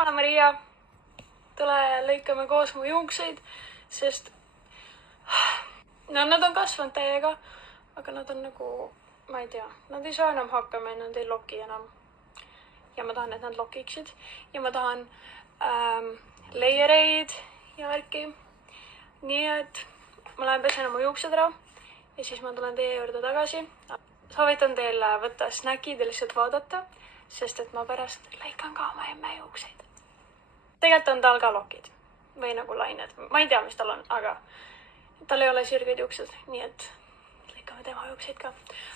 ma olen Maria. Tule lõikame koos mu juukseid, sest no, nad on kasvanud täiega, aga nad on nagu, ma ei tea, nad ei saa enam hakkama ja nad ei loki enam. Ja ma tahan, et nad lokiksid ja ma tahan leiereid ja värki. Nii et ma lähen pesen oma juuksed ära ja siis ma tulen teie juurde tagasi. Soovitan teil võtta snäkid ja lihtsalt vaadata, sest et ma pärast lõikan ka oma emme juukseid. Tegelikult on tal ka lokid või nagu lained. Ma ei tea, mis tal on, aga tal ei ole sirgeid juuksed, nii et lõikame tema juukseid ka.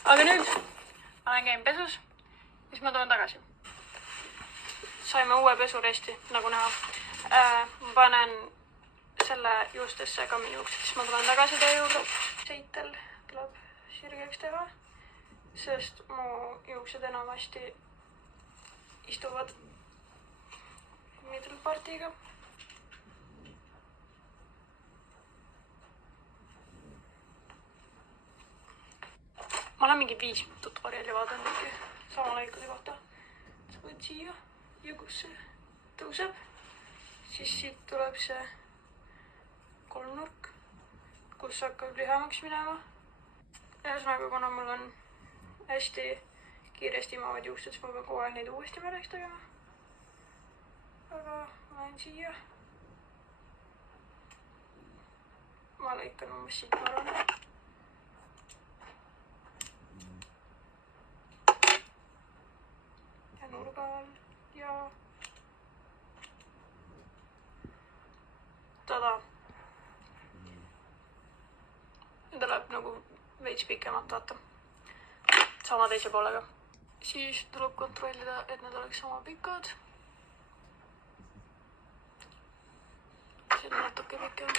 Aga nüüd ma lähen käin pesus ja siis ma tulen tagasi. Saime uue pesuresti, nagu näha. Ma panen selle juustesse kammi juuksed, siis ma tulen tagasi teie juurde. Seitel tuleb sirgeks teha, sest mu juuksed enamasti istuvad middle partiga. Ma olen mingi 5 tutoriali vaadanud sama lõikude kohta. Sa võid siia ja kus see tõuseb, siis siit tuleb see kolmnurk, kus hakkab lühemaks minema. Ühesõnaga, kuna mul on hästi kiiresti imavad juuksed, siis ma pean kogu aeg neid uuesti märjaks tegema. Aga ma lähen siia. Ma lõikan umbes siit marane. Ja nurga all ja tada. Ja ta läheb nagu veits pikemat, vaata. Sama teise poolega. Siis tuleb kontrollida, et need oleks sama pikad. See on natuke pikem.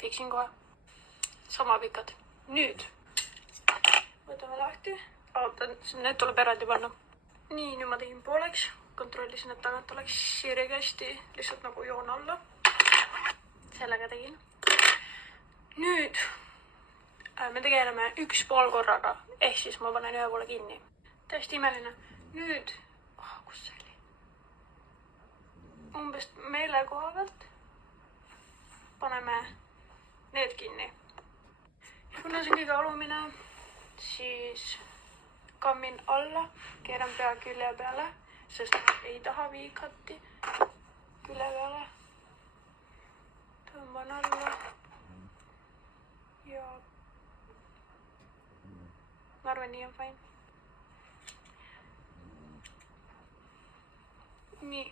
Fiksin kohe. Sama pikad. Nüüd võtame lahti. Oota, need tuleb eraldi panna. Nii, nüüd ma tegin pooleks. Kontrollisin, et tagant oleks sirgesti, lihtsalt nagu joon alla. Sellega tegin. Nüüd me tegeleme 1 pool korraga, ehk siis ma panen 1 poole kinni. Täiesti imeline. Nüüd, kus see oli? Umbes meele koha pealt paneme need kinni. Ja kuna see on kõige alumine, siis kammin alla, keeran pea külje peale, sest ma ei taha viikatti külje peale. Tõmban alla ja ma arvan, nii on fine. Nii.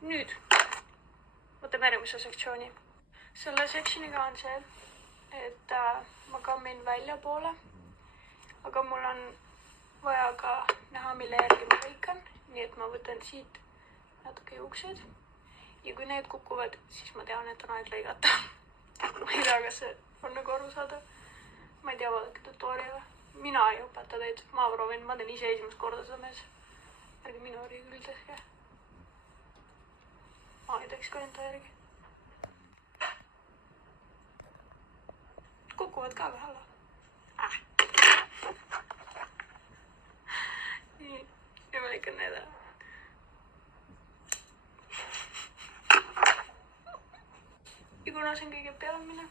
Nüüd võtame järgmise sektsiooni. Selle sektsiooniga on see, et ma kammin välja poole, aga mul on vaja ka näha, mille järgi ma lõikan, nii et ma võtan siit natuke juuksed ja kui need kukuvad, siis ma tean, et on aeg lõigata. Ma ei tea, kas see on nagu aru saada. Ma ei tea, vaadake tutoriale. Mina ei õpeta teid. Ma proovin, ma teen ise esimest korda seda mees. Ärge minu järgi küll tehke. Ma ei teeks ka enda järgi. Kukuvad ka või alla? Nii, ja ma lõikan need ära. Ja kuna see on kõige pealmine,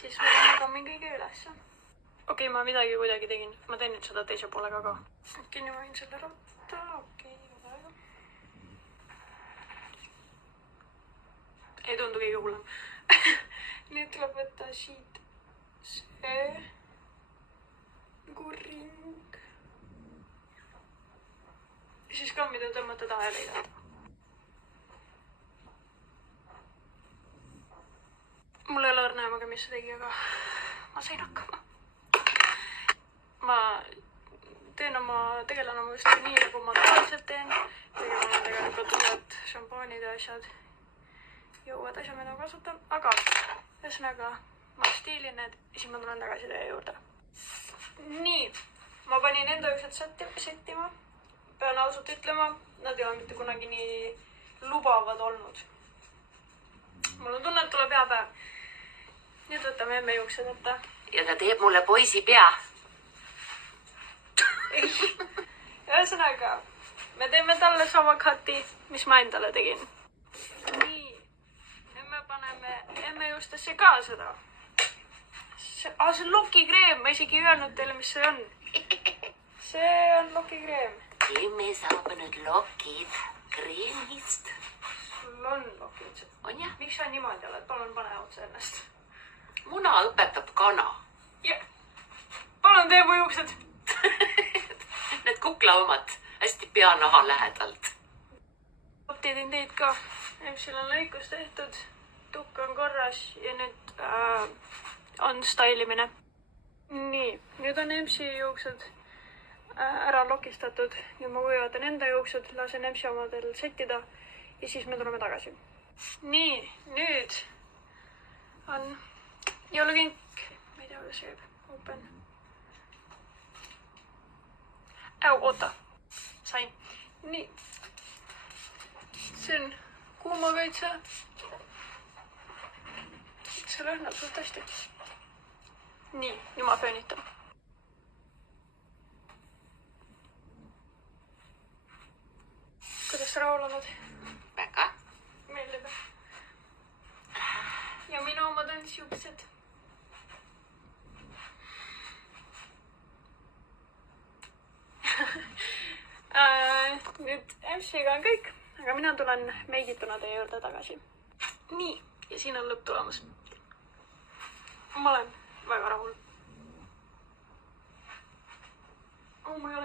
siis ma kammin kõige ülesse. Okei, ma midagi kuidagi tegin. Ma teen nüüd seda teise poolega ka. Okei, nüüd ma võin selle rotta. Okei, väga. Ei tundu kõige hullem. Nüüd tuleb võtta siit see nagu ring. Ja siis kammida tõmmata taha ja lõigata. Mul ei ole õrna emaga, mis see tegi, aga ma sain hakkama. Ma tegelen oma just nii, nagu ma tavaliselt teen. Kuigi mul on tegelikult uued šampoonid ja asjad ja uued asjad, mida ma kasutan. Aga ühesõnaga ma stiilin need ja siis ma tulen tagasi teie juurde. Nii, ma panin enda juuksed settima. Pean ausalt ütlema, nad ei ole mitte kunagi nii lubavad olnud. Mul on tunne, et tuleb hea päev. Nüüd võtame emme juuksed ette. Ja ta teeb mulle poisi pea. ühesõnaga, me teeme talle sama cut'i, mis ma endale tegin. Nii, nüüd me paneme emmejuustesse ka seda. See on lokikreem, ma isegi ei öelnud teile, mis see on. See on lokikreem. Emme saab nüüd lokid kreemist. Sul on lokid. On jah? Miks sa niimoodi oled? Palun pane otse ennast. Muna õpetab kana. Ja. Palun tee mu juuksed. Need kukla omad hästi peanaha lähedalt. Teedin teid ka. Emsil on lõikus tehtud. Tukk on korras ja nüüd on stylimine. Nii, nüüd on Emsi juuksed ära lokistatud. Nüüd ma kuivatan enda juuksed, lasen Emsi omadel settida ja siis me tuleme tagasi. Nii, nüüd on jõulukink. Ma ei tea, kuidas see käib. Open. Oota. Sain. Nii. See on kuumakaitse. See lõhnab suht hästi. Nii, nüüd ma pöönitan. Kuidas sa rahul oled? Väga. Meeldib. Ja minu omad on siuksed. Nüüd Emsiga on kõik, aga mina tulen meigituna teie juurde tagasi. Nii, ja siin on lõpptulemus. Ma olen väga rahul. Ma ei ole